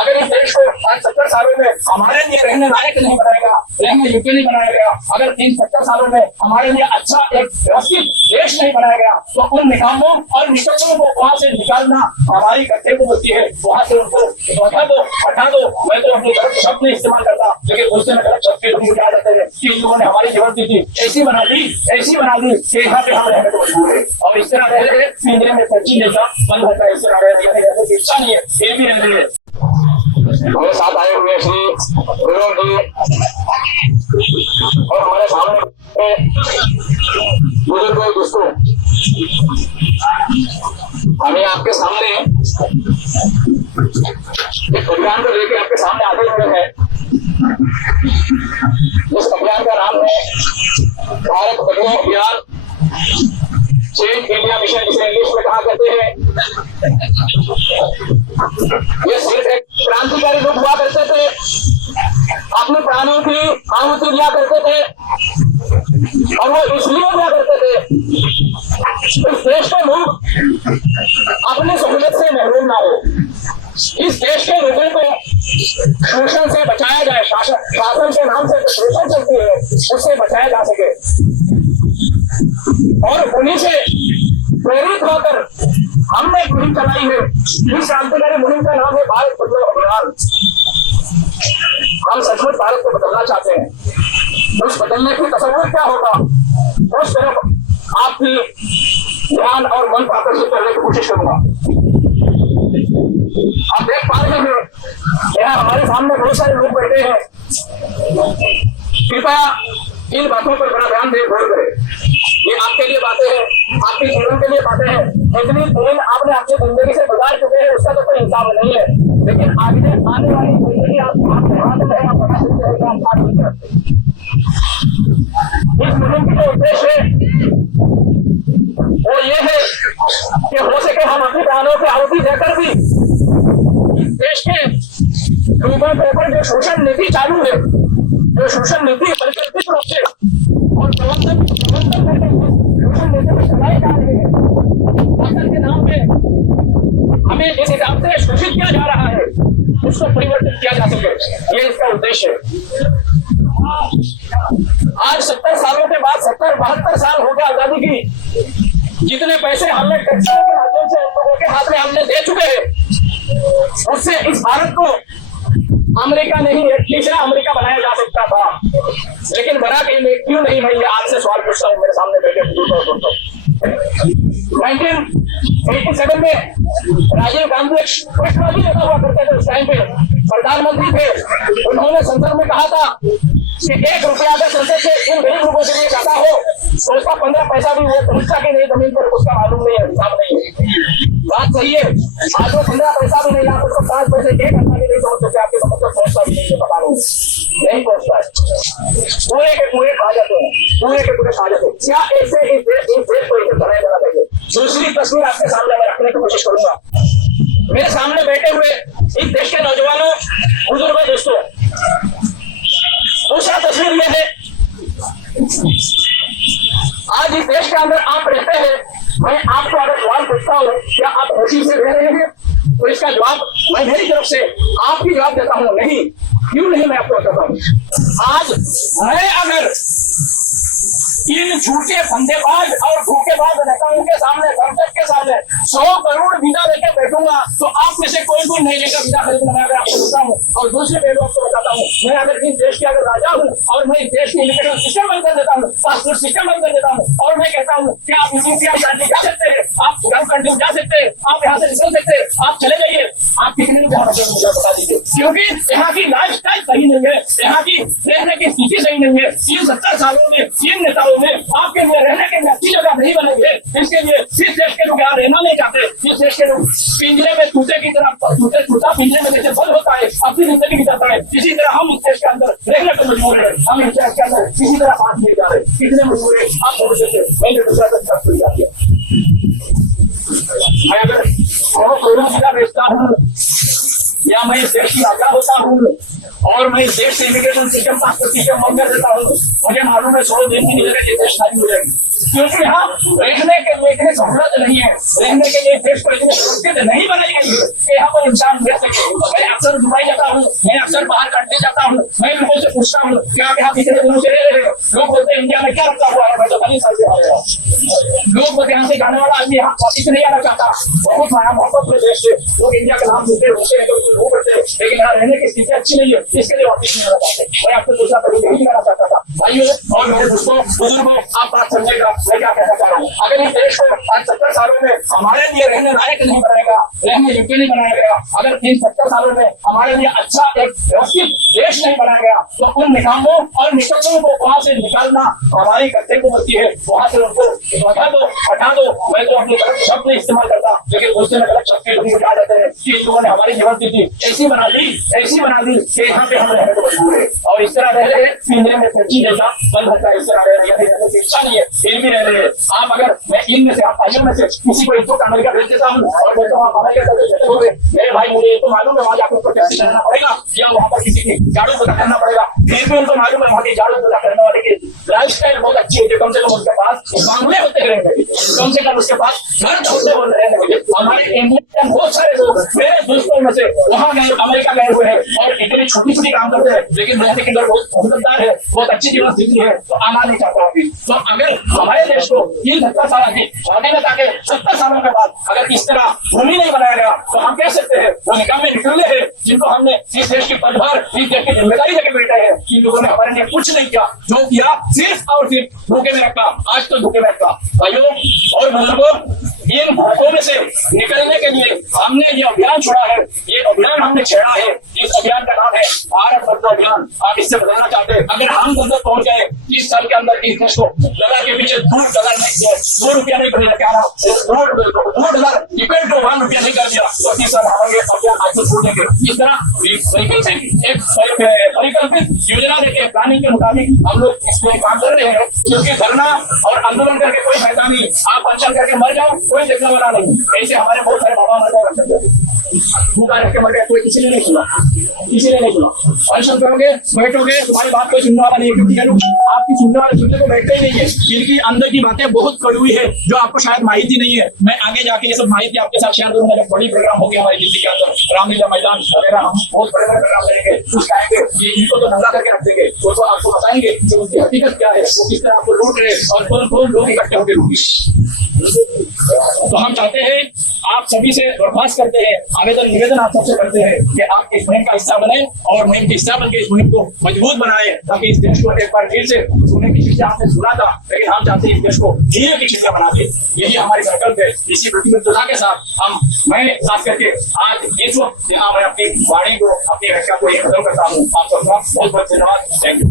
अगर इस देश को आज 70 सालों में हमारे लिए रहने लायक नहीं बनाएगा, रहने योग्य नहीं बनाया गया, अगर इन 70 सालों में हमारे लिए अच्छा एक व्यवस्थित देश नहीं बनाया गया, तो उन निकामों और निकम्मों को वहां से निकालना हमारी कर्तव्य होती है। वहां से उनको हटा दो। मैं तो अपनी गलत शब्द नहीं इस्तेमाल करता, लेकिन उससे मैं गलत शब्द के लोग क्या करते हैं कि इन लोगों ने हमारी जीवन दी ऐसी बना दी कि यहाँ पे हम रहने को मजबूर है। और इस तरह रह रहे पिंजरे में सच्ची जैसा बंद होता है, इस तरह रहने की इच्छा नहीं है, ये भी रह रही है। हमारे साथ आए हुए श्री विनोद जी और हमारे सामने बुजुर्ग दोस्तों, हमें आपके सामने एक अभियान को लेकर आपके सामने आगे हुए हैं। इस अभियान का नाम है भारत बचाओ अभियान, चेंज इंडिया मिशन, जिसे इंग्लिश में कहा करते हैं। ये सिर्फ एक क्रांतिकारी लोग हुआ करते थे, अपने प्राणों की आहुति दिया करते थे, और वो इसलिए दिया करते थे इस देश के लोग अपनी सहूलियत से महरूम ना हो, इस देश के लोगों को शोषण से बचाया जाए, शासन के नाम से शोषण चलती है उससे बचाया जा सके। और उन्हीं से प्रेरित होकर हमने एक मुहिम चलाई है। इस क्रांतिकारी मुहिम का नाम है भारत बचाओ अभियान। हम सचमुच भारत को बदलना चाहते हैं। उस बदलने की तस्वीर क्या होगा, उस तरफ आपकी ध्यान और मन को आकर्षित करने की कोशिश करूंगा। आप देख पा रहे हैं यहाँ हमारे सामने बहुत सारे लोग बैठे हैं। कृपया इन बातों पर बड़ा ध्यान दे, गौर करें। ये आपके लिए बातें हैं, आपके जीवन के लिए बातें हैं। इतनी दिन आपने अपनी जिंदगी से गुजार चुके हैं, उसका तो कोई हिसाब नहीं है, लेकिन आगे आने वाली जिंदगी आपके हाथ में है, आप बता सकते हैं कि हम बात नहीं करते। इस मुहिम की जो उद्देश्य है वो ये है कि हो सके हम अपनी प्राणों की आहुति देकर भी इस देश के लोगों के ऊपर जो शोषण नीति चालू है, जो शोषण नीति परिकल्पित रूप से और प्रबंधन शोषण नीति में चलाई जा रही है, शासन के नाम पे हमें जिस हिसाब से शोषित किया जा रहा है उसको परिवर्तित किया जा सके, ये इसका उद्देश्य है। आज 70 सालों के बाद 72 साल हो गया आजादी की, जितने पैसे हमने टैक्सों के माध्यम से लोगों के हाथ में हमने दे चुके हैं, उससे इस भारत को अमेरिका नहीं, एक तीसरा अमेरिका बनाया जा सकता था, लेकिन बना क्यों नहीं? मैं ये आपसे सवाल पूछता हूँ, मेरे सामने बैठे दोस्तों। 1987 में राजीव गांधी राष्ट्रवादी नेता हुआ करते थे, उस टाइम पे प्रधानमंत्री थे। उन्होंने संसद में कहा था कि 1 रुपया अगर संसद से इन गरीब लोगों के लिए जाता हो तो उसका 15 पैसा भी वो पहुंचा कि नहीं जमीन पर, उसका मालूम नहीं है, हिसाब नहीं है। बात सही है, आज वो 15 पैसा भी नहीं ला सकता, 5 पैसे 1 घंटा भी नहीं पहुंच सकते, आपके मतलब पहुंचता भी नहीं है, बता रहा हूँ नहीं पहुंचता है। पूरे के पूरे खा जाते हैं, पूरे के पूरे खा जाते हैं। क्या ऐसे इस देश को इसे बनाया जाना चाहिए? दूसरी तस्वीर आपके सामने मैं रखने की कोशिश करूंगा। मेरे सामने बैठे हुए इस देश के नौजवानों, बुजुर्गों, दोस्तों, दूसरा तस्वीर यह है, आज इस देश के अंदर आप रहते हैं। मैं आपको अगर सवाल पूछता हूँ क्या आप खुशी से रह रहे हैं, तो इसका जवाब मैं मेरी तरफ से आपकी जवाब देता हूँ नहीं। क्यों नहीं, मैं आपको बताता हूँ। आज मैं अगर इन झूठे फंदेबाज और धोखेबाज नेताओं के सामने, संसद के सामने 100 करोड़ वीजा लेकर बैठूंगा तो आप में से कोई भी नहीं लेकर वीजा खरीदना, मैं अगर आपको बताता हूँ। और दूसरे पहलू आपको बताता हूँ, मैं अगर इस देश के अगर राजा हूँ और मैं इस देश की इमिग्रेशन सिस्टम बंद कर देता हूँ, पासपोर्ट सिस्टम बंद कर देता हूँ, और मैं कहता हूँ कि आप यूपीआई जा सकते हैं, आप गल्फ कंट्री जा सकते हैं, आप यहाँ से निकल सकते हैं, आप चले जाइए, आप कितने लोग मुझे बता दीजिए। क्योंकि यहाँ की लाइफ स्टाइल सही नहीं है, यहाँ की रहने की स्थिति सही नहीं है। इन 70 सालों में इन नेताओं ने आपके लिए रहने के लिए अच्छी जगह नहीं बनाई है। इसके लिए इस देश के लोग यहाँ रहना नहीं चाहते। इस देश के लोग पिंजरे में तूते की तरह, तूता पिंजरे में जैसे बंद होता है, अपनी जिंदगी बिताता है, इसी तरह हम इस देश के अंदर रहने को मजबूर है। हम इस देश के अंदर किसी तरह बात नहीं जा रहे, कितने मजबूर है आप समझ सकते। मैंने दूसरा तक खुल जाती है। मैं अगर कोरोना बेचता हूँ या मैं इस देश की राजा होता हूँ और मैं इस देश से इमिग्रेशन सिस्टम, पासपोर्ट सिस्टम बंद कर देता हूँ, मुझे मालूम है 100 दिन की जगह ये देश खाली हो जाएगी। क्योंकि यहाँ रहने के लिए इतनी सहूलत नहीं है, रहने के लिए देश को इतनी सुरक्षित नहीं बनाई गई है कि यहाँ पर इंसान रह सके। मैं अक्सर दुबई जाता हूँ, मैं अक्सर बाहर काटने जाता हूँ, मैं लोगों से पूछता हूँ कि आप यहाँ पिछले दिनों से रह रहे हो, लोग बोलते हैं इंडिया में क्या रखा हुआ है, मैं तो 40 साल से आ रहा हूँ। लोग बोलते यहाँ से जाने वाला आदमी यहाँ वापिस नहीं आना चाहता, बहुत माया मोहब्बत प्रदेश से लोग इंडिया का नाम सुनते होते हैं तो वो करते हैं, लेकिन यहाँ रहने की स्थिति अच्छी नहीं है, इसके लिए वापिस नहीं आना चाहते। मैं आपको दूसरा कभी नहीं दिखाना चाहता था। भाइयों और मेरे दोस्तों, बुजुर्गों, आप बात समझेगा मैं क्या कहना चाह रहा हूँ। अगर इस देश को आज 70 सालों में हमारे लिए रहने लायक नहीं बनाएगा, रहने योग्य नहीं बनाया गया, अगर इन 70 सालों में हमारे लिए अच्छा एक व्यवस्थित देश नहीं बनाया गया, तो उन निकामों और निकम्मों को वहां से निकालना हमारी कर्तव्य बनती है। वहां से उनको हटा दो। मैं तो अपनी गलत शब्द इस्तेमाल करता, लेकिन उससे में गलत शब्द हटा देते हैं कि लोगों ने हमारी जीवन स्थिति ऐसी बना दी कि यहाँ पे हम रहने को मजबूर है, और इस तरह रह रहे हैं पिंजरे में पक्षी जैसा बंद होता है, इस तरह रह रहे हैं, शिक्षा नहीं है, फिर भी रह रहे हैं। आप अगर मैं इनमें से भाइयों में से किसी को एक दो अमेरिका भेज देता हूँ और मैं तो आप अमेरिका हो गए, मेरे भाई मुझे ये तो मालूम है वहाँ जाकर उनको टैक्सी करना पड़ेगा या वहाँ पर किसी की झाड़ू पोछा करना पड़ेगा, फिर भी उनको मालूम है वहाँ की झाड़ू पोछा करने वाले की लाइफ स्टाइल बहुत अच्छी है, जो कम से कम उसके पास मामले होते रहेंगे, कम से कम उसके पास घर होते रहेंगे। हमारे इंडिया में बहुत सारे लोग मेरे दोस्तों में से वहाँ गए, अमेरिका गए हुए हैं और इतनी छोटी छोटी काम करते हैं, लेकिन रहने के अंदर बहुत समझदार है, बहुत अच्छी जीवन स्थिति है, तो आना नहीं चाहता अभी। तो अगर हमारे देश को इन 70 साल की स्वाधीनता के 70 सालों के बाद अगर इस तरह भूमि नहीं बनाया गया, तो हम कह सकते हैं वो निकामी निकलने हैं जिनको हमने इस देश की पदभार, इस देश की जिम्मेदारी लेकर बैठे हैं, कि लोगों ने हमारे लिए कुछ नहीं किया, जो किया सिर्फ और सिर्फ धोखे में रखा, आज तो धोखे में रखा। भाइयों और बुजुर्गों, इन भूखों में से निकलने के लिए हमने ये अभियान छोड़ा है, ये अभियान हमने छेड़ा है, इस अभियान का नाम है भारत बचाओ अभियान। आप इससे बताना चाहते हैं अगर हम तक पहुंच गए 30 साल के अंदर इस देश को डॉलर के पीछे ₹2 नहीं खरीदा, क्या $2 इक्वल टू ₹1 नहीं कर दिया, तो 30 साल हमारे अभियान आज तो छोड़ेंगे। इस तरह एक परिकल्पित योजना देके प्लानिंग के मुताबिक हम लोग इसमें काम कर रहे हैं, क्योंकि धरना और आंदोलन करके कोई फायदा नहीं, आप पंचन करके मर जाओ कोई देखने वाला नहीं। ऐसे हमारे बहुत सारे बाबा मर गए, भूखा रख के मर गए, कोई किसी ने नहीं सुना, किसी ने नहीं सुना। अनशन करोगे बैठोगे तुम्हारी बात कोई सुनने वाला नहीं है, क्योंकि आपकी सुनने वाले सुनने को बैठते ही नहीं है, इनकी अंदर की बातें बहुत कड़वी है जो आपको शायद माहिती नहीं है। मैं आगे जाके ये सब माहिती आपके साथ शेयर करूंगा, जब बड़ी प्रोग्राम होगी हमारी दिल्ली के अंदर, रामलीला मैदान वगैरह, हम बहुत बड़े बड़े प्रोग्राम करेंगे, उस टाइम पे इनको तो नंगा करके रख देंगे, वो तो आपको बताएंगे कि उनकी हकीकत क्या है, वो किस तरह आपको लूट रहे और कौन लोग इकट्ठे होकर लूटे। तो हम चाहते हैं, आप सभी से दरख्वास्त करते हैं, आवेदन निवेदन आप सबसे करते हैं कि आप इस मुहिम का हिस्सा बने और मुहिम के हिस्सा बनकर इस मुहिम को मजबूत बनाए, ताकि इस देश को एक बार फिर से सोने की शिक्षा आपने सुना था, लेकिन हम चाहते हैं इस देश को हीरे की शिक्षा बना दे। यही हमारी संकल्प है। इसी प्रतिबद्धता के साथ मैं खास करके आज इस वक्त यहाँ मैं अपनी वाणी को, अपनी व्याख्या को खत्म करता हूँ। आप सबका बहुत बहुत धन्यवाद। Thank you.